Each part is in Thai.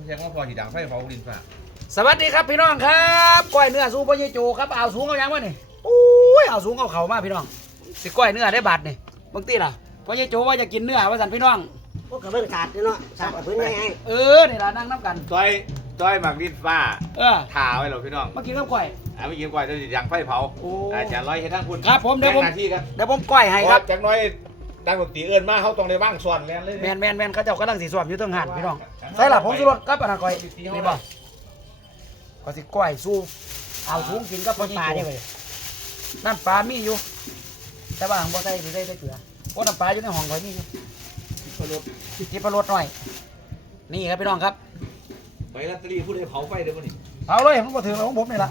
มันแทงว่าพอสีดังไฟเผาดินฟ้าสวัสดีครับพี่น้องครับก้อยเนื้อสูพ่อใหญ่โจครับเอาสูงเอายังวะนี่อุ้ยเอาสูงเอาเข่ามาพี่น้องสิก้อยเนื้อได้บาทนี่บางทีล่ะพ่อใหญ่โจว่าจะกินเนื้อว่าสันพี่น้องพวกกระเบื้องขาดเนาะขาดกับพื้นยังไงเออนี่ล่ะนั่งน้ำกันจ้อยจ้อยหมักดินฟ้าเออถาไว้เหรอพี่น้องมากินข้าวก้อยอะไม่กินกว่าจะสีดังไฟเผาโอ้อาจารย์ร้อยเฮ็ดทั้งคุณครับผมเดี๋ยวผมแบ่งหน้าที่กันเดี๋ยวผมก้อยให้ครับจักหน้อย ดังดนตรีเอิ้นมาเขาต้องได้ว่างส่วนแลนเลยแมนแมนแมนเขาเจ้ากำลังสีสวมอยู่เทั้งหันพี่น้องใส่ละผมสุรสครับอันนั้นก้อยนี่บ่ก็สิก้อยสู้เอาสูงกินกับพ่อใหญ่ปลาโจได้ไหมน้ำปลามีอยู่ แต่ว่าหังบ่ใส่สิใส่แต่เกลือโอ้น้ำปลาอยู่ในห้องไว้มีอยู่ทิพรสหน่อย นี่ครับพี่น้องครับไปลอตเตอรี่ผู้ใดเผาไฟเด้อบ่นี่เอาเลยผมก็ถือของผมนี่ละ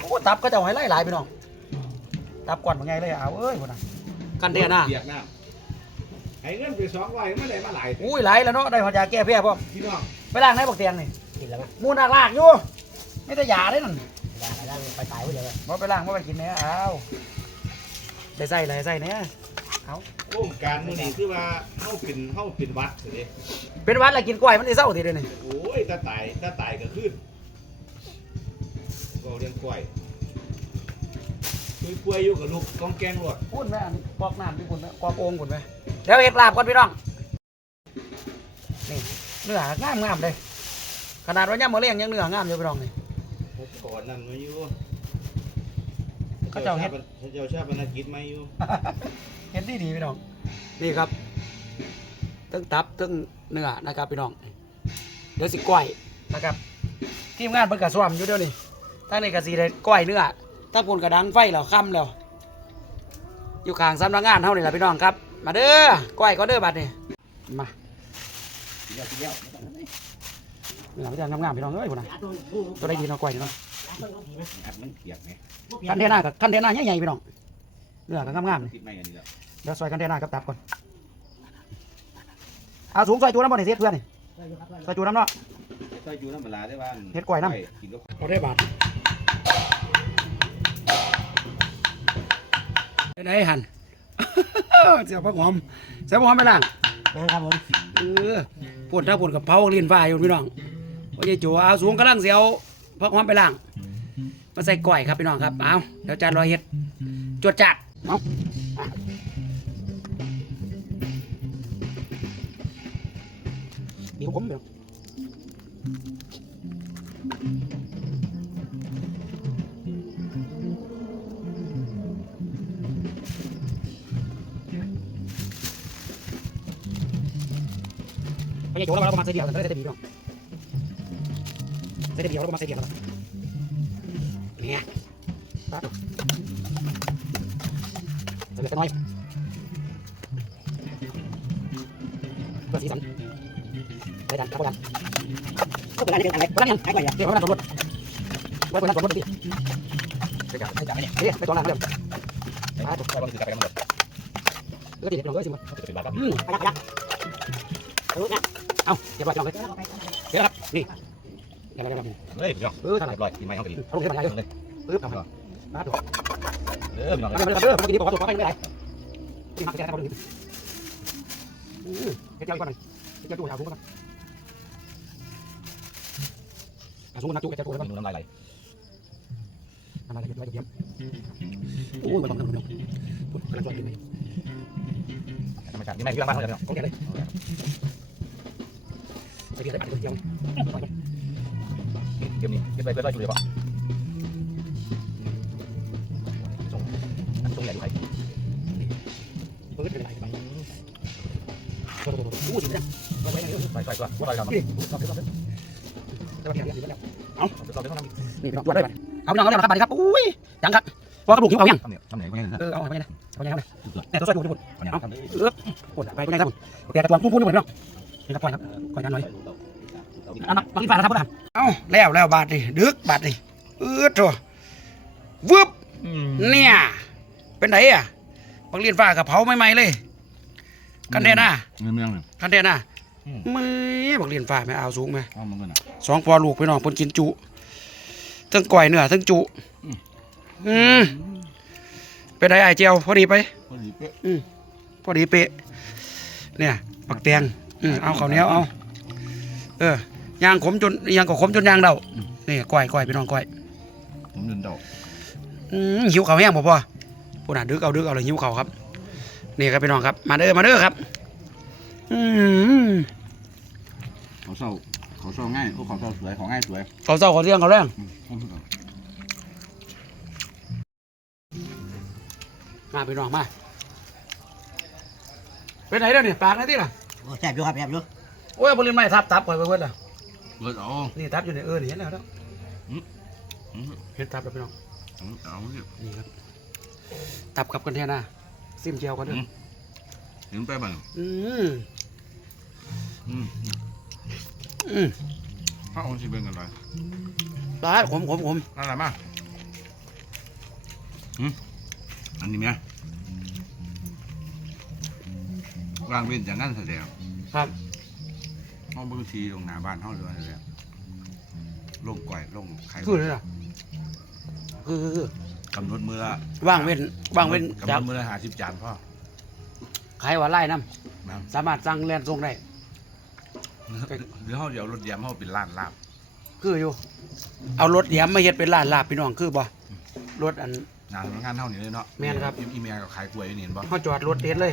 โอ้ตับก็จะเอาให้ไล่หลายพี่น้องตับก่อนเป็นไงเลยเอาเอ้ยคนน่ะกันเดียนะเปียกน้ำ ให้เงินไป200ไม่ได้มาหลายอุ้ยหลายแล้วเนาะได้หอดยาแก้แพ้พร้อมพี่น้องไปล้างไหนบอกเตียงนี่กินแล้วมั้ยมูนลากๆอยู่ไม่ได้ยาได้นั่นยาอะไรได้ไปตายไว้เดี๋ยวเลยบ่ไปล้างบ่ไปกินเนี่ยเอาได้ใส่เลยใส่เนี่ยเอาโครงการมื้อนี้คือว่าเฮาเป็นเฮาเป็นวัดเด้เป็นหวัดแล้วกินกล้วยมันสิเศร้าทีเดียวนี่โอ้ยถ้าตายถ้าตายก็ขึ้นก็เรียนกล้วยคุยกล้วยอยู่กับลูกกองแกงรวดพูดไหมอันกอกน้ำที่คุณไหมกอกโอ่งคุณไหม เดี๋ยวเห็ดลาบก่อนพี่น้อง นี่เนื้องามงามๆเลย ขนาดว่าย่ำมะเร็งยังเนื้องามอยู่พี่น้องนี่ก่อนนั่นมาอยู่เขาเจ้าเฮ็ดเขาเจ้าชาปนกิจมาอยู่เห็นดีดีๆพี่น้อง นี่ครับทั้งตับทั้งเนื้อนะครับพี่น้อง เดี๋ยวสิก้อยนะครับ ทีมงานเพิ่นกระสวมอยู่เดี๋ยวนี้ทั้งนี้ก็สิได้ก้อยเนื้อทั้งพุ่นกระดังไฟแล้วค่ำแล้ว อยู่ข้างสำนักงานเฮานี่แหละพี่น้องครับ มาเด้อก้อยก็เด้อบัดนี้มาเนื้อพี่น้องงามๆพี่น้องเอ้ยพุ่นน่ะตัวได้ดีเนาะก้อยนี่เนาะอันเปียกไงคันเทน่ากับคันเทน่าใหญ่ๆพี่น้องเนื้อก็งามๆนี่ติดไม่อันนี้แล้วเดี๋ยวซอยคันเทน่ากับตับก่อนเอาสูงซอยจูน้ำบ่ได้เสียเพื่อนนี่ซอยจูน้ำเนาะใส่อยจูน้ำเวลาได้บ้างเฮ็ดกล้วยน้ำเอาได้บาทได้ไหนหัน เสียบผักหอมเสียบผักหอมไปล่างนะครับผมเออปวดถ้าปวดกับเผาลิ้นฟ้าอยู่พี่น้องว่าจะจูเอาสูงกำลังเสียวผักหอมไปล่างมาใส่ก้อยครับพี่น้องครับเอาเดี๋ยวจานรอยเฮ็ดจวดจัดเอาอะมีผมเดี๋ยว ไม่ใช่โจ้แล้วเราประมาณเสียเดียวกันเลยจะดีน้องเสียเดียวแล้วประมาณเสียเดียวกันเนี่ยตัดเสียน้อยเพื่อสีสันไปดันครับกันก็เป็นอะไรเป็นอะไรไปดันยังไปเดี๋ยวไปดันตำรวจไปดันตำรวจดิไปจับไปจับไม่เนี่ยเฮ้ยไปตอนนั้นเดี๋ยวไปก็คือจับไปกันหมดแล้วก็ติดพี่น้องเอ้ยสิมันจะเป็นบาปครับอืมไปดักไปดักรู้นะ เอาเดี๋ยวไปพี่น้องเลยเดี๋ยวนะครับนี่เดี๋ยวเดี๋ยวเดี๋ยวเฮ้ยพี่น้องเออทางไหนเรียบร้อยกินไม้ห้องกะหรี่เอาลงเทปไหนเลยเลยปึ๊บเอามาดูเออพี่น้องเอาเดี๋ยวเดี๋ยวเดี๋ยวผมกินดีกว่าตัวไปไม่ได้กินผักแกงเอาดูอืมเดี๋ยวเจ้าก่อนเดี๋ยวจูเอาถุงก่อนเอาถุงนักจูเดี๋ยวจูก่อนดูน้ำลายไหลทำอะไรเดี๋ยวเดี๋ยวโอ้ยมันต้องทำมันต้องกำลังชวนกินไหมธรรมชาตินี่แม่งที่บ้านเขาเลยพี่น้องของแกเลยไป เดียวไปเดี๋ยวเดี๋ยวเกมนี้เก็บไปเพื่อได้จุดเดียวป่ะส่งส่งใหญ่ดูใครปึ๊ดเป็นไรไปโอ้โหโอ้โหสิเนี่ยเราไปไหนเออใส่ใส่ตัวว่าไรกันนี่เราไปเราไปเราไปเดี๋ยวเดี๋ยวเดี๋ยวเราเราต้องทำนี่พี่น้องตรวได้ไหมเอาพี่น้องเอาเลยครับบัตรครับอุ้ยจังครับพอกระดูกหิวเอายังทำเนี่ยทำไหนก็ยังเออเอาไปเลยเอาไปเลยเนี่ยตัวช่วยดูดูทำเนี่ยทำเออปวดไปไปไหนครับผมแต่ตัวพุ่งพุ่งนี่หมดพี่น้องนี่ครับปล่อยครับปล่อยกันหน่อย อันนั้นบางทีฝานะครับพ่อทำเอาแล้วแล้วบาทดิดึกบาทดิเออตัววึบเนี่ย เป็นไหนอะบางเรียนฟ้ากับเผาใหม่ๆเลย กันเทน่าเมืองเมืองเนี่ยกันเทน่ามือบักเรียนฟ้าไม่เอาสูงไหมเอามันกันอะสองปอลูกพี่น้องเพิ่นกินจุทั้งก่อยเนื้อทั้งจุอืมอืมเป็นไงไอ้เจียวพอดีไปพอดีเป๊ะพอดีเป๊ะเนี่ย ปักแตงอืมเอาข้าวเหนียวเอา เออ ยางขมจนยางก็ขมจนยางเดานี่ก้อยก้อยพี่น้องก้อยผมยืนดอกอืมหิวเขาวแห้งบ่พ่อพูดน่ะดึกเอาดึกเอาเลยหิวเขาวครับนี่ครับพี่น้องครับ มาเด้อมาเด้อครับอืมเขาเศร้าเขาเศร้าง่ายเขาเขาเศร้าสวยเขาง่ายสวยเขาเศร้าเขาเที่ยงเขาแรงอืมผมก็มาพี่น้องมาไปไหนแล้วเนี่ยปากไหนที่ล่ะโอ้แซ่บอยู่ครับแซ่บอยู่โอ้ยบริมไม่ทับทับปล่อยไปเบิดแล้ว เบิดเอานี่ทับอยู่ในเออนี่เห็นแล้วแล้วอืมเห็นทับแล้วพี่น้องเอาเอาเนี่ยนี่ครับ ตับกับกันแท่หน้าซิมเจียวกันเด้ออืมถึงไปบ้างอืมอืมอืมข้าวของชีเป็นกันเลยปลาขมขมขมนั่นแหละมาอืมอันนี้ไหมวางเว้นจากนั้นแสดงครับ ห้องบางทีลงหน้าบ้านห้องเรืออะไรลงก่อยลงไข่คือเลยล่ะคือคือคือกำหนดมือละว่างเว้นว่างเว้นกำหจากนดมือละหาสิบจานพ่อขายว่าไล่น้นะำสามารถสั่งแลนส่งได้ หรือห้องเดี๋ยวรถเยี่ยมห้องเป็นร้านลาบคืออยู่ เอารถเดียมมาเฮ็ดเป็นร้านลาบพี่น้องคือบ่รถอัน งานงานเท่านี้เลยเนาะแม่นครับ อีเมียกับขายกล้วยนี่เห็นป่ะเขาจอดรถเฮ็ดเลย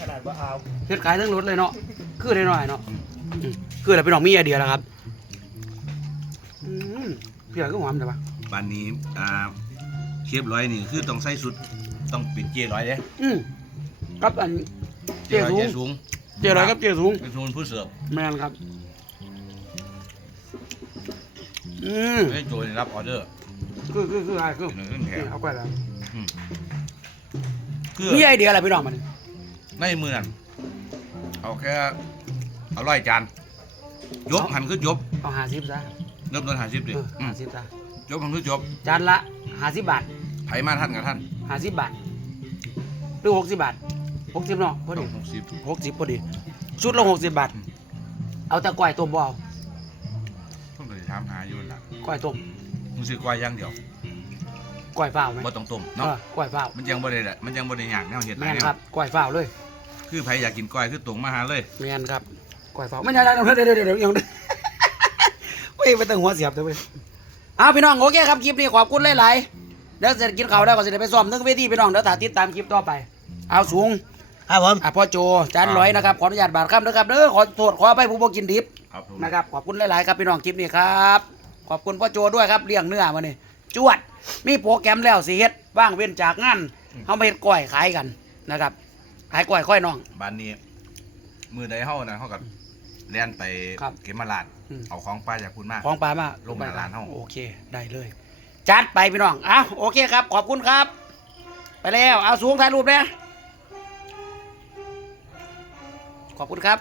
ขนาดว่าเอาเฮ็ดขายทั้งรถเลยเนาะคือได้หน่อยเนาะอืม คืออะไรพี่น้องมีไอเดียแล้วครับอืมเพียก็หอมแต่ว่าบ้านนี้อ่าเชียบร้อยนี่คือต้องใส่สุดต้องเป็นเจร้อยเด้อืมกับอันเจ๊สูงเจสูงเจร้อยกับเจสูงเป็นสูงผู้เสิร์ฟแม่นครับ อืมให้โจยรับออเดอร์คือคือคืออะไรคือเป็นเรื่องแถนี่มเอาไปแล้วคือมีไอเดียอะไรพี่น้องมันในมือนั่นเอาแค่เอาร้อยจานยกหันคือยกเอาหาสิบซะเริ่มต้นหาสิบดิเอออืหามสิบซะยกหันคือยกจานละหาสิบบาทไผมาท่านกับท่านหาสิบบาทหรือหกสิบบาทหกสิบเนาะพอต้ดีองหกสิบหกสิบพอดีชุดละหกสิบบาท เอาแต่ก้อยต้มบ่เอาต้องเลยถามหาอยู่ล่ะก้อยต้มมึงซื้อกล้วยอย่างเดียวก้อยฝ้าวไหมบ่ต้องต้มเอเนาะอก้อยฝ้าวมันยังบ่ได้ละมันยังบ่ได้หยางแนวเฮ็ดหลาแม่ยนแนวครับก้อยฝ้าวเลยคือไผอยากกินกล้วยคือตรงมาหาเลย แม่นครับ ก้อยฝ้าไม่ใช่ได้เดี๋ยวเดี๋ยวเดี๋ยวยังเว้ยไปตั้งหัวเสียบเถอะเว้ยเอาพี่น้องโอเคครับคลิปนี้ขอบคุณหลายๆเดี๋ยวเสร็จกินข้าวแล้วก็จะได้ไปซ้อมนึงเวทีพี่น้องเดี๋ยวถ้ายติดตามคลิปต่อไป เอาสูงครับผมอะพ่อโจจานร้อยนะครับขออนุญาตบาดคำนะครับเด้อขอโทษขอไปผู้บกินดิบครับผมนะครับขอบคุณหลายๆครับพี่น้องคลิปนี้ครับ ขอบคุณพ่อโจด้วยครับเลี้ยงเนื้อมานี่จวด มีโปรแกรมแล้วสิเฮ็ดว่างเว้นจากงานเฮามาเฮ็ดก้อยขายกันนะครับขายก้อยค่อยน้องบ้านนี้ มือใดเฮานะเฮาก็แล่นไปครับเก็บมาลาด อืม เอาของป้าจากคุณมาก ของปลามาลงมาร้านเฮา โอเค ได้เลย จัดไปพี่น้องอ้าวโอเคครับ ขอบคุณครับ ไปแล้ว เอาสูงถ่ายรูปเนี่ยขอบคุณครับ